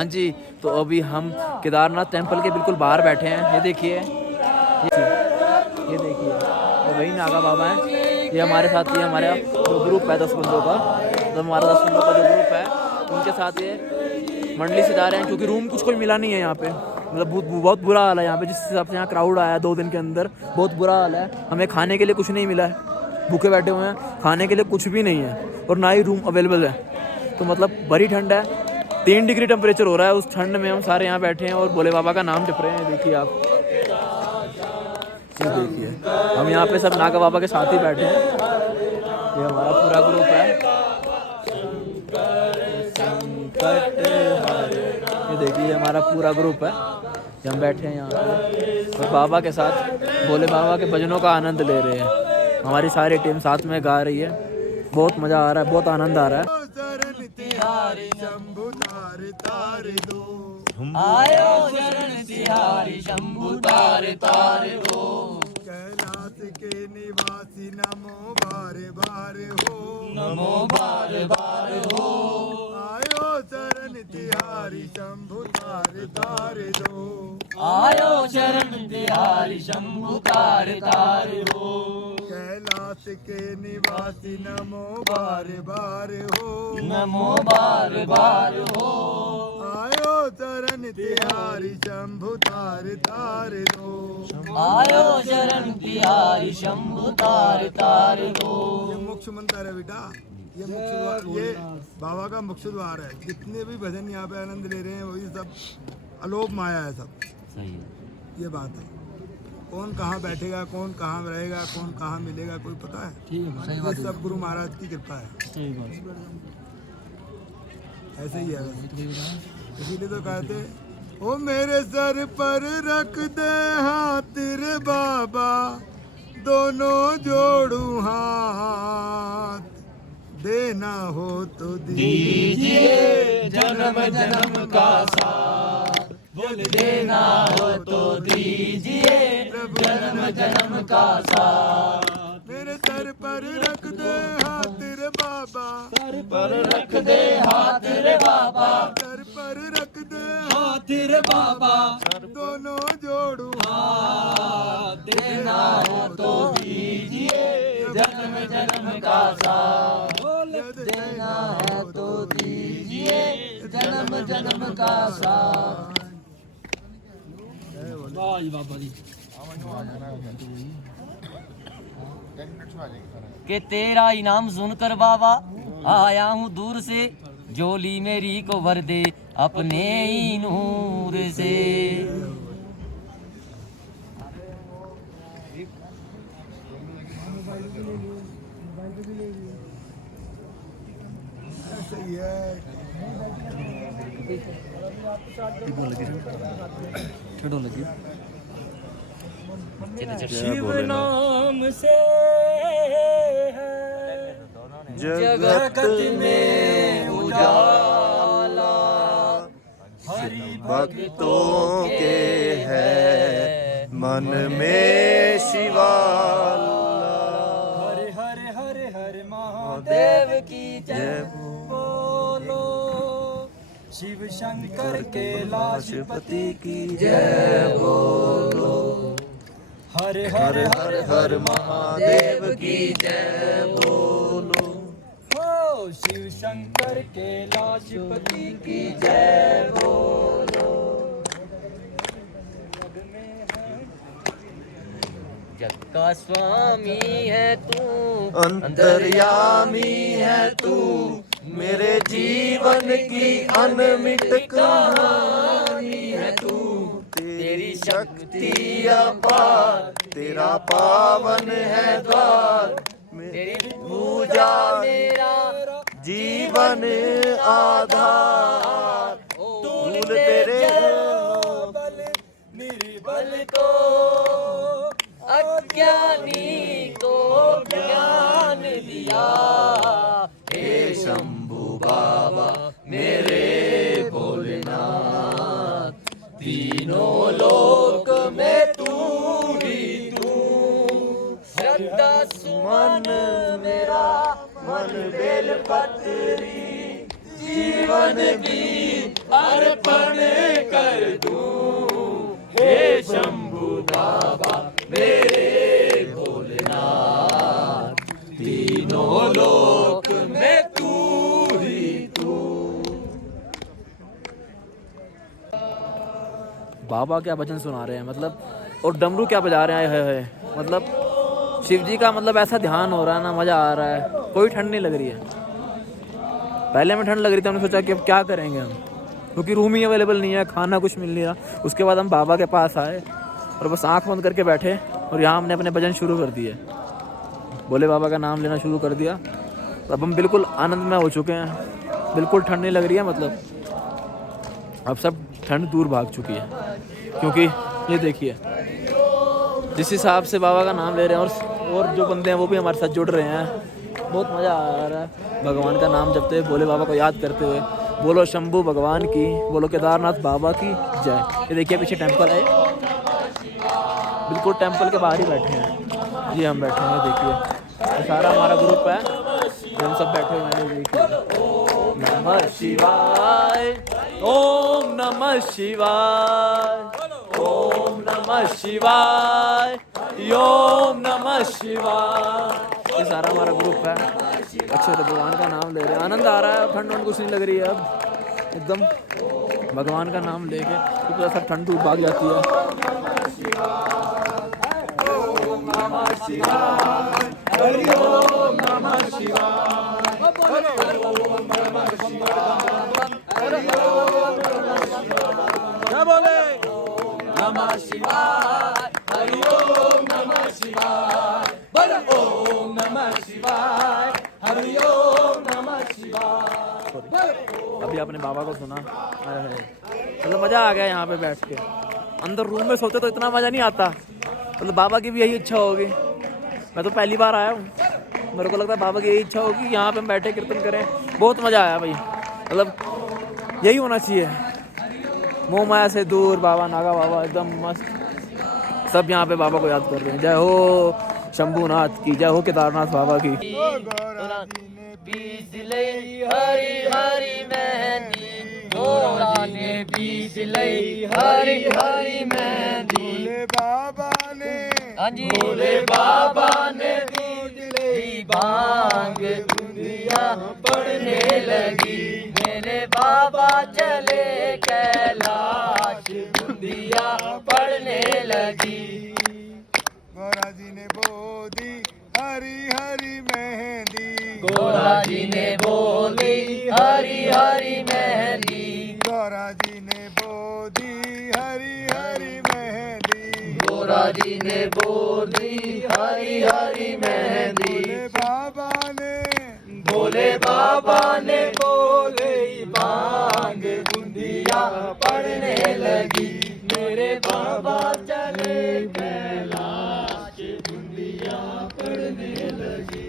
हाँ जी, तो अभी हम केदारनाथ टेम्पल के बिल्कुल बाहर बैठे हैं। ये देखिए, ये देखिए, ये वही नागा बाबा हैं। ये हमारे साथ ही हमारा जो ग्रुप है 10 बंदों का, तो हमारा 10 बंदों का जो ग्रुप है उनके साथ ये मंडली से जा रहे हैं, क्योंकि रूम कुछ कोई मिला नहीं है यहाँ पे। मतलब बहुत बुरा हाल है यहाँ पे, जिस हिसाब से यहाँ क्राउड आया है 2 दिन के अंदर, बहुत बुरा हाल है। हमें खाने के लिए कुछ नहीं मिला है, भूखे बैठे हुए हैं, खाने के लिए कुछ भी नहीं है और ना ही रूम अवेलेबल है। तो मतलब बड़ी ठंड है, 3 डिग्री टेम्परेचर हो रहा है। उस ठंड में हम सारे यहाँ बैठे हैं और भोले बाबा का नाम जप रहे हैं। देखिए आप, ये देखिए, हम यहाँ पे सब नागा बाबा के साथ ही बैठे हैं। ये हमारा पूरा ग्रुप है। ये देखिए हमारा पूरा ग्रुप है, हम बैठे हैं यहाँ पे और बाबा के साथ भोले बाबा के भजनों का आनंद ले रहे हैं। हमारी सारी टीम साथ में गा रही है, बहुत मज़ा आ रहा है, बहुत आनंद आ रहा है। आयो शरण तिहारी शंभु तार तार हो, कैलाश के निवासी नमो बार बार हो, नमो बार बार हो। आयो शरण तिहारी शंभु तार तार दो, आयो शरण तिहारी शंभु तार तार हो, कैलाश के निवासी नमो बार बार हो, नमो बार बार हो। आयो शरण तिहारी शंभु तार तार दो, आयो शरण तिहारी शंभु तार तार हो। ये मोक्ष मंदिर है बेटा, ये मोक्ष द्वार, ये बाबा का मोक्ष द्वार है। जितने भी भजन यहाँ पे आनंद ले रहे हैं वही सब अलोप माया है सब। सही है, ये बात है। कौन कहाँ बैठेगा, कौन कहाँ रहेगा, कौन कहाँ मिलेगा, कोई पता है? ठीक है, सही बात ये सब गुरु महाराज की कृपा है। सही बात। ऐसे ही है, इसीलिए तो कहते ओ मेरे सर पर रख दे हाथ रे बाबा, दोनों जोड़ू हाथ, देना हो तो दीजिए जन्म जन्म का साथ, बोल देना हो तो दीजिए जन्म जन्म का साथ। मेरे सर पर रख दे हाथ रे बाबा, सर पर रख दे हाथ रे बाबा, सर पर रख दे हाथ रे बाबा, दोनों जोड़ू हाथ, देना हो तो दीजिए जन्म जन्म का साथ, बोल देना हो तो दीजिए जन्म जन्म का साथ। वाह बाबा जी, कि तेरा इनाम सुनकर बाबा आया हूँ दूर से, जोली मेरी को भर दे अपने ही नूर से। सही है। शिव नाम से है जगत में उजाला, हरि भक्तों के है मन में शिवाला। हरे हरे हरे हरे महादेव की जय बोलो, शिव शंकर के लाशपति की जय बोलो। हरे हरे हरे हर महादेव की जय बोलो, हो शिव शंकर के लाशपति की जय बोलो। जग का स्वामी है तू, अंतर्यामी है तू, मेरे जीवन की अनमिट कहानी है तू। तेरी शक्ति अपार, तेरा पावन है द्वार, तेरी पूजा मेरा जीवन आधार। तूल तेरे बल निर्बल को, अज्ञानी को ज्ञान दिया। हे शंभु बाबा मेरे भोलेनाथ, तीनों लोक में तू ही तू। श्रद्धा सुमन मेरा मन बेल पत्री, जीवन भी अर्पण कर दूं। हे शंभू बाबा मेरे भोलेनाथ, तीनों लोक में तू ही तू। बाबा क्या भजन सुना रहे हैं मतलब, और डमरू क्या बजा रहे हैं, है। मतलब शिव जी का मतलब ऐसा ध्यान हो रहा है ना, मज़ा आ रहा है, कोई ठंड नहीं लग रही है। पहले में ठंड लग रही थी, हमने सोचा कि अब क्या करेंगे हम, क्योंकि रूम ही अवेलेबल नहीं है, खाना कुछ मिल नहीं रहा। उसके बाद हम बाबा के पास आए और बस आँख बंद करके बैठे और यहाँ हमने अपने भजन शुरू कर दिए, भोले बाबा का नाम लेना शुरू कर दिया। तो अब हम बिल्कुल आनंद में हो चुके हैं, बिल्कुल ठंड नहीं लग रही है। मतलब अब सब ठंड दूर भाग चुकी है, क्योंकि ये देखिए जिस हिसाब से बाबा का नाम ले रहे हैं और जो बंदे हैं वो भी हमारे साथ जुड़ रहे हैं, बहुत मज़ा आ रहा है भगवान का नाम जपते हुए, भोले बाबा को याद करते हुए। बोलो शंभू भगवान की, बोलो केदारनाथ बाबा की जय। ये देखिए पीछे टेंपल है, बिल्कुल टेंपल के बाहर ही बैठे हैं जी, हम बैठे हैं। देखिए ये सारा हमारा ग्रुप है, हम सब बैठे हुए हैं। देखिए नमः शिवाय, ओम नमः शिवाय, ओम नमः शिवाय, ओम नमः शिवाय। ये सारा हमारा ग्रुप है, अच्छे से भगवान का नाम ले रहे हैं, आनंद आ रहा है। ठंड वंड कुछ नहीं लग रही है अब, एकदम भगवान का नाम लेके तो सब ठंड दूर भाग जाती है। ओम नमः शिवाय, हरि ओम नमः शिवाय, हरि ओम नमः शिवाय, हरि ओम नमः शिवाय। क्या बोले? नमः शिवाय, हरि ओम नमः शिवाय, बोलो ओम नमः शिवाय, हरि ओम नमः शिवाय। अभी आपने बाबा को सुना, मतलब मज़ा आ गया यहाँ पे बैठ के। अंदर रूम में सोते तो इतना मज़ा नहीं आता, मतलब बाबा की भी यही इच्छा होगी। मैं तो पहली बार आया हूँ, मेरे को लगता है बाबा की यही इच्छा होगी यहाँ पे हम बैठे कीर्तन करें। बहुत मज़ा आया भाई, मतलब यही होना चाहिए, मोह माया से दूर। बाबा नागा बाबा एकदम मस्त, सब यहाँ पे बाबा को याद कर रहे हैं। जय हो शंभूनाथ की, जय हो केदारनाथ बाबा की। बीज ले हरी हरी मेहंदी, गोरा ने बीज ले हरी हरी मेहंदी। भोले बाबा ने, हाँ जी, भोले बाबा ने भांग दुनिया पड़ने लगी। मेरे बाबा चले कैलाश, दुनिया पड़ने लगी। गोरा जी ने बोली हरी हरी मेहंदी, गोरा जी ने बोली हरी हरी मेहंदी, गोरा जी ने बोली हरी हरी मेहंदी, गोरा जी ने बोली हरी हरी मेहंदी। भोले बाबा ने बोले भांग बुंदिया पड़ने लगी। मेरे बाबा चले कैलाश, बुंदिया पड़ने लगी।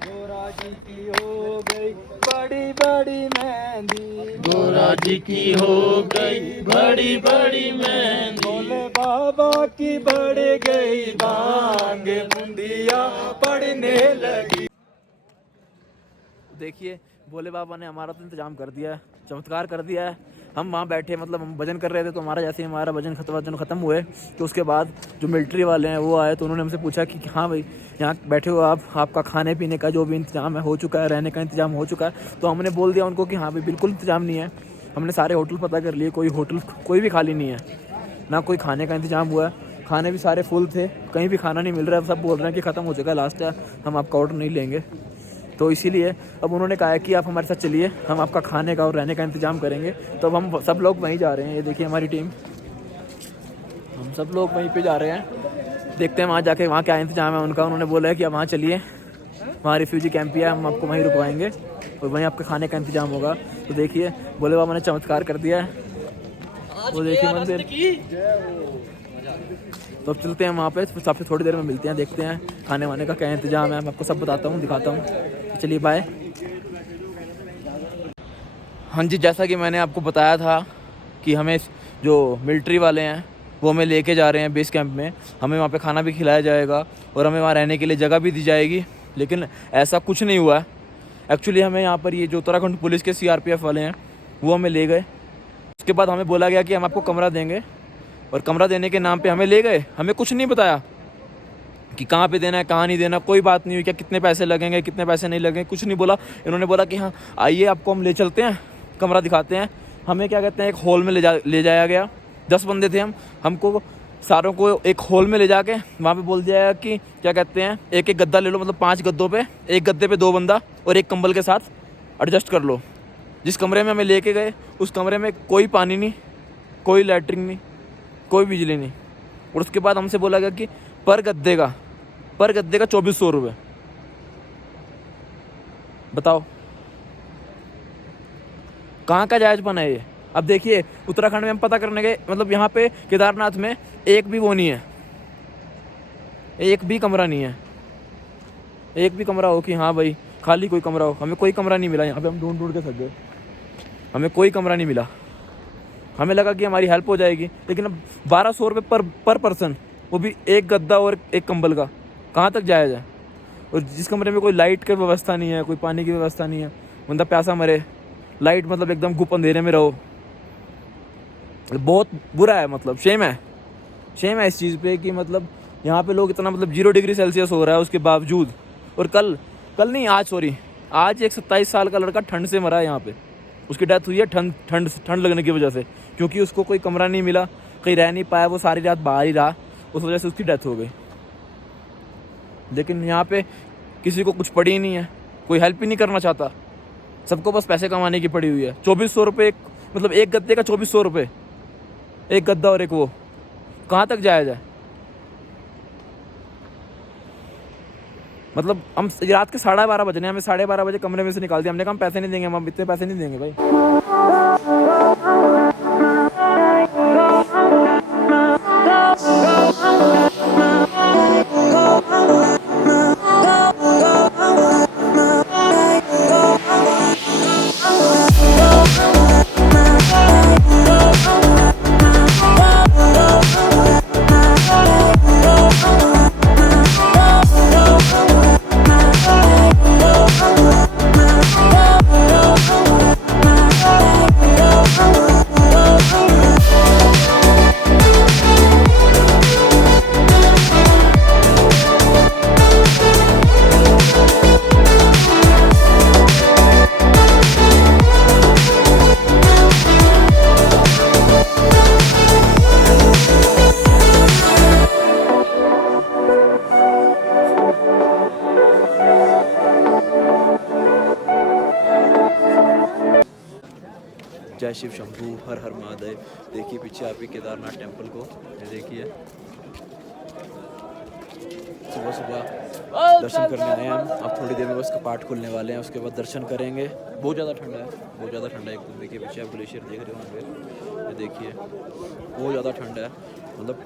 गोरा जी की हो गई बड़ी बड़ी मेहंदी, गोरा जी की हो गई बड़ी बड़ी मेहंदी। भोले बाबा की बढ़ गई भांग, बुंदिया पड़ने लगी। देखिए भोले बाबा ने हमारा तो इंतजाम कर दिया है, चमत्कार कर दिया है। हम वहाँ बैठे, मतलब हम भजन कर रहे थे, तो हमारा जैसे ही हमारा भजन ख़त्म हुए तो उसके बाद जो मिलिट्री वाले हैं वो आए, तो उन्होंने हमसे पूछा कि हाँ भाई यहाँ बैठे हो आप, आपका खाने पीने का जो भी इंतजाम है हो चुका है, रहने का इंतजाम हो चुका है। तो हमने बोल दिया उनको कि हाँ भाई बिल्कुल इंतजाम नहीं है। हमने सारे होटल पता कर लिए, कोई होटल कोई भी खाली नहीं है, ना कोई खाने का इंतजाम हुआ है। खाने भी सारे फुल थे, कहीं भी खाना नहीं मिल रहा है। सब बोल रहे हैं कि ख़त्म हो चुका है, लास्ट है, हम आपका ऑर्डर नहीं लेंगे। तो इसीलिए अब उन्होंने कहा है कि आप हमारे साथ चलिए, हम आपका खाने का और रहने का इंतजाम करेंगे। तो अब हम सब लोग वहीं जा रहे हैं। ये देखिए हमारी टीम, हम सब लोग वहीं पे जा रहे हैं। देखते हैं वहाँ जाके वहाँ क्या इंतजाम है उनका। उन्होंने बोला है कि आप वहाँ चलिए, वहाँ रिफ्यूजी कैंप है, हम आपको वहीं रुकवाएंगे और वहीं आपके खाने का इंतजाम होगा। तो देखिए भोले बाबा ने चमत्कार कर दिया है, वो देखिए मंदिर। तो अब चलते हैं वहाँ पे, सबसे थोड़ी देर में मिलते हैं, देखते हैं खाने वाने का क्या इंतजाम है। मैं आपको सब बताता हूँ, दिखाता हूँ। चलिए बाय। हाँ जी, जैसा कि मैंने आपको बताया था कि हमें जो मिलिट्री वाले हैं वो हमें लेके जा रहे हैं बेस कैंप में। हमें वहाँ पे खाना भी खिलाया जाएगा और हमें वहाँ रहने के लिए जगह भी दी जाएगी। लेकिन ऐसा कुछ नहीं हुआ है, एक्चुअली हमें यहाँ पर ये जो उत्तराखंड पुलिस के CRPF वाले हैं वो हमें ले गए। उसके बाद हमें बोला गया कि हम आपको कमरा देंगे, और कमरा देने के नाम पे हमें ले गए। हमें कुछ नहीं बताया कि कहाँ पे देना है, कहाँ नहीं देना, कोई बात नहीं हुई, क्या कितने पैसे लगेंगे, कितने पैसे नहीं लगेंगे, कुछ नहीं बोला। इन्होंने बोला कि हाँ आइए आपको हम ले चलते हैं, कमरा दिखाते हैं। हमें क्या कहते हैं एक हॉल में ले जाया गया। 10 बंदे थे हमको सारों को एक हॉल में ले जाके वहाँ पे बोल दिया कि क्या कहते हैं एक एक गद्दा ले लो, मतलब 5 गद्दों पे, एक गद्दे पे 2 बंदा और एक कंबल के साथ एडजस्ट कर लो। जिस कमरे में हमें लेके गए उस कमरे में कोई पानी नहीं, कोई लैट्रिन नहीं, कोई बिजली नहीं। और उसके बाद हमसे बोला गया कि पर गद्दे का 2400 रुपये। बताओ कहाँ का जायज़पन है ये। अब देखिए उत्तराखंड में हम पता करने गए, मतलब यहाँ पे केदारनाथ में एक भी वो नहीं है, एक भी कमरा नहीं है। एक भी कमरा हो कि हाँ भाई खाली कोई कमरा हो, हमें कोई कमरा नहीं मिला। यहाँ पे हम ढूंढ के थक गए, हमें कोई कमरा नहीं मिला। हमें लगा कि हमारी हेल्प हो जाएगी, लेकिन अब 1200 रुपये पर पर्सन, वो भी एक गद्दा और एक कंबल का, कहाँ तक जाया जाए। और जिस कमरे में कोई लाइट की व्यवस्था नहीं है, कोई पानी की व्यवस्था नहीं है, बंदा प्यासा मरे। लाइट मतलब एकदम गुप अंधेरे में रहो, बहुत बुरा है। मतलब शेम है इस चीज़ पे कि मतलब यहाँ पे लोग इतना मतलब 0 डिग्री सेल्सियस हो रहा है उसके बावजूद। और कल नहीं आज एक 27 साल का लड़का ठंड से मरा है यहाँ पे। उसकी डेथ हुई है ठंड लगने की वजह से, क्योंकि उसको कोई कमरा नहीं मिला, कहीं रह नहीं पाया, वो सारी रात बाहर ही रहा, उस वजह से उसकी डेथ हो गई। लेकिन यहाँ पे किसी को कुछ पड़ी ही नहीं है, कोई हेल्प ही नहीं करना चाहता, सबको बस पैसे कमाने की पड़ी हुई है। 2400 रुपये मतलब एक गद्दे का 2400 रुपये, एक गद्दा और एक वो, कहाँ तक जाया जाए। मतलब हम रात के 12:30 बजने, हमें 12:30 बजे कमरे में से निकाल दिया। हमने कहा हम पैसे नहीं देंगे, हम इतने पैसे नहीं देंगे भाई। जय शिव शंभू, हर हर महादेव। देखिए पीछे आप ही केदारनाथ टेम्पल को, ये देखिए सुबह सुबह दर्शन करने आए हैं हम। अब थोड़ी देर में बस कपाट खुलने वाले हैं, उसके बाद दर्शन करेंगे। बहुत ज़्यादा ठंडा है, बहुत ज़्यादा ठंडा है एकदम। देखिए पीछे आप ग्लेशियर देख रहे होंगे, ये देखिए बहुत ज़्यादा ठंडा है। मतलब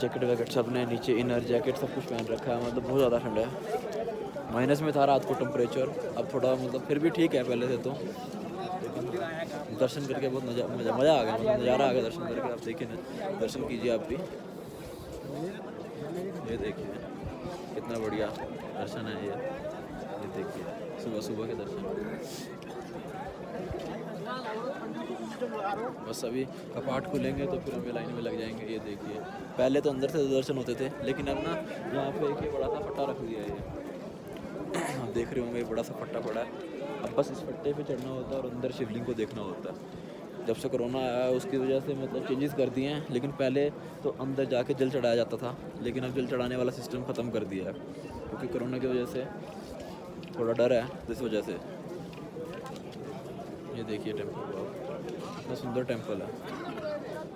जैकेट वैकेट सब ने, नीचे इनर जैकेट सब कुछ पहन रखा है, मतलब बहुत ज़्यादा ठंडा है। माइनस में था रात को टेम्परेचर, अब थोड़ा मतलब फिर भी ठीक है पहले से तो। दर्शन करके बहुत मज़ा आ गया, मतलब नज़ारा आ गया दर्शन करके। आप देखिए ना, दर्शन कीजिए आप भी, ये देखिए कितना बढ़िया दर्शन है ये देखिए सुबह सुबह के दर्शन। बस अभी कपाट खुलेंगे तो फिर हमें लाइन में लग जाएंगे। ये देखिए पहले तो अंदर से दर्शन होते थे, लेकिन अब ना यहाँ पे एक बड़ा सा फट्टा रख दिया है, ये आप देख रहे होंगे, बड़ा सा फट्टा पड़ा है। अब बस इस फट्टे पे चढ़ना होता है और अंदर शिवलिंग को देखना होता है। जब से कोरोना आया है उसकी वजह से मतलब चेंजेस कर दिए हैं, लेकिन पहले तो अंदर जाके जल चढ़ाया जाता था, लेकिन अब जल चढ़ाने वाला सिस्टम ख़त्म कर दिया है, क्योंकि कोरोना की वजह से थोड़ा डर है इस वजह से। ये देखिए टेम्पल, इतना सुंदर टेम्पल है।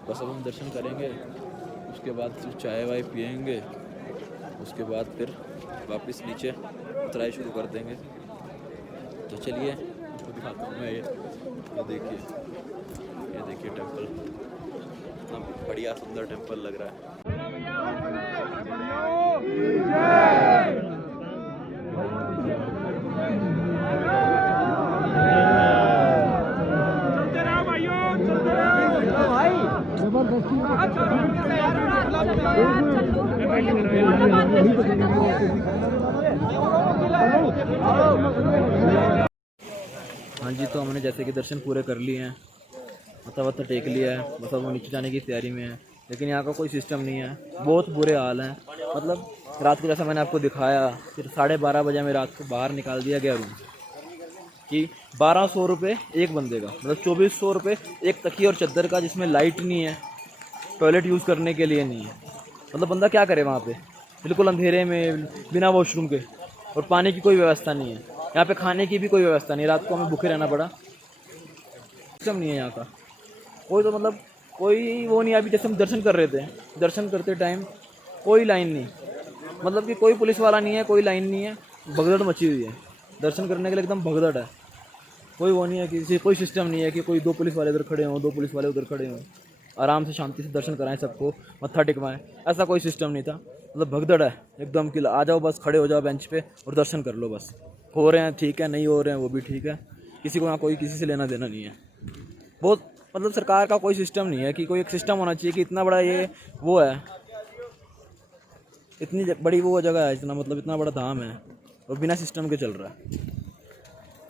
बस अब हम दर्शन करेंगे, उसके बाद फिर चाय वाय पियेंगे, उसके बाद फिर वापस नीचे उतराई शुरू कर देंगे। तो चलिए आपको दिखाता हूँ मैं, ये देखिए टेम्पल, इतना बढ़िया सुंदर टेम्पल लग रहा है। जबरदस्ती जी, तो हमने जैसे कि दर्शन पूरे कर लिए हैं, माथा वाथा टेक लिया है, बस अब वो नीचे जाने की तैयारी में है। लेकिन यहाँ का कोई सिस्टम नहीं है, बहुत बुरे हाल हैं। मतलब रात को जैसा मैंने आपको दिखाया, फिर 12:30 बजे में रात को बाहर निकाल दिया गया रूम कि 1200 रुपये एक बंदे का, मतलब 2400 रुपये एक तकिया और चद्दर का, जिसमें लाइट नहीं है, टॉयलेट यूज़ करने के लिए नहीं है। मतलब बंदा क्या करे वहाँ पे, बिल्कुल अंधेरे में, बिना वॉशरूम के, और पानी की कोई व्यवस्था नहीं है। यहाँ पे खाने की भी कोई व्यवस्था नहीं, रात को हमें भूखे रहना पड़ा, सिस्टम नहीं है यहाँ का कोई। तो मतलब कोई वो नहीं। अभी जैसे हम दर्शन कर रहे थे, दर्शन करते टाइम कोई लाइन नहीं, मतलब कि कोई पुलिस वाला नहीं है, कोई लाइन नहीं है, भगदड़ मची हुई है। दर्शन करने के लिए एकदम भगदड़ है, कोई वो नहीं है, किसी कोई सिस्टम नहीं है कि कोई 2 पुलिस वाले इधर खड़े हों, 2 पुलिस वाले उधर खड़े हों, आराम से शांति से दर्शन कराएं, सबको मत्था टिकवाएं। ऐसा कोई सिस्टम नहीं था। मतलब भगदड़ है एकदम कि आ जाओ बस, खड़े हो जाओ बेंच पे और दर्शन कर लो बस। हो रहे हैं ठीक है, नहीं हो रहे हैं वो भी ठीक है, किसी को यहाँ कोई किसी से लेना देना नहीं है। बहुत मतलब सरकार का कोई सिस्टम नहीं है कि कोई एक सिस्टम होना चाहिए कि इतना बड़ा ये वो है, इतनी बड़ी वो जगह है, इतना मतलब इतना बड़ा धाम है और बिना सिस्टम के चल रहा है।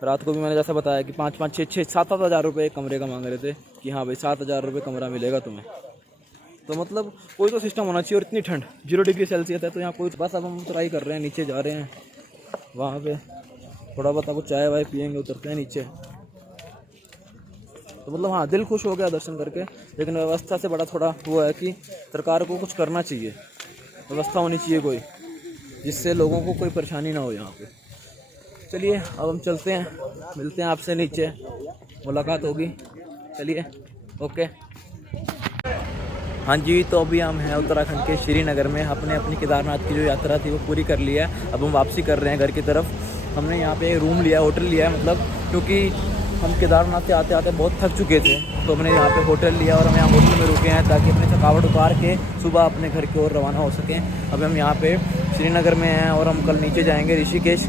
रात को भी मैंने जैसा बताया कि 5-5, 6-6, 7-7 हज़ार रुपये एक कमरे का मांग रहे थे कि हाँ भाई 7 हज़ार रुपये कमरा मिलेगा तुम्हें। तो मतलब कोई तो सिस्टम होना चाहिए। और इतनी ठंड 0 डिग्री सेल्सियस है, तो यहाँ कोई बस अब हम ट्राई कर रहे हैं, नीचे जा रहे हैं, वहाँ पे थोड़ा बहुत आपको चाय वाय पियेंगे, उतरते हैं नीचे। तो मतलब हाँ, दिल खुश हो गया दर्शन करके। लेकिन व्यवस्था से बड़ा थोड़ा वो है कि सरकार को कुछ करना चाहिए, व्यवस्था होनी चाहिए कोई, जिससे लोगों को कोई परेशानी ना हो यहाँ पे। चलिए अब हम चलते हैं, मिलते हैं आपसे नीचे, मुलाकात होगी। चलिए ओके। हाँ जी, तो अभी हम हैं उत्तराखंड के श्रीनगर में। अपने अपनी केदारनाथ की जो यात्रा थी वो पूरी कर ली है। अब हम वापसी कर रहे हैं घर की तरफ। हमने यहाँ पे रूम लिया, होटल लिया है, मतलब क्योंकि हम केदारनाथ से आते आते बहुत थक चुके थे, तो हमने यहाँ पे होटल लिया और हम यहाँ होटल में रुके हैं ताकि अपनी थकावट उतार के सुबह अपने घर की ओर रवाना हो सकें। अब हम यहाँ पे श्रीनगर में हैं और हम कल नीचे जाएंगे ऋषिकेश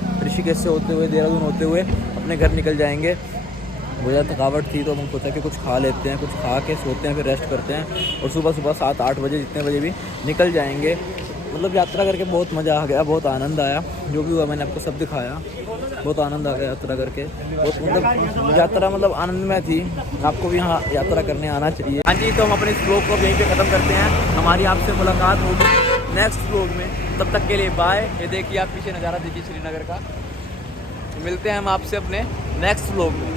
से होते हुए देहरादून होते हुए अपने घर निकल जाएंगे। बहुत ज़्यादा थकावट थी तो हम सोचा कि कुछ खा लेते हैं, कुछ खा के सोते हैं, फिर रेस्ट करते हैं और सुबह 7-8 बजे जितने बजे भी निकल जाएंगे। मतलब यात्रा करके बहुत मज़ा आ गया, बहुत आनंद आया। जो भी हुआ मैंने आपको सब दिखाया, बहुत आनंद आ गया यात्रा करके। बहुत मतलब यात्रा मतलब आनंदमय थी। आपको भी यहाँ यात्रा करने आना चाहिए। हाँ जी, तो हम अपने इस व्लॉग को यहीं पे ख़त्म करते हैं। हमारी आपसे मुलाकात होगी नेक्स्ट व्लॉग में, तब तक के लिए बाय। ये देखिए आप पीछे नज़ारा देखिए श्रीनगर का। मिलते हैं हम आपसे अपने नेक्स्ट व्लॉग में।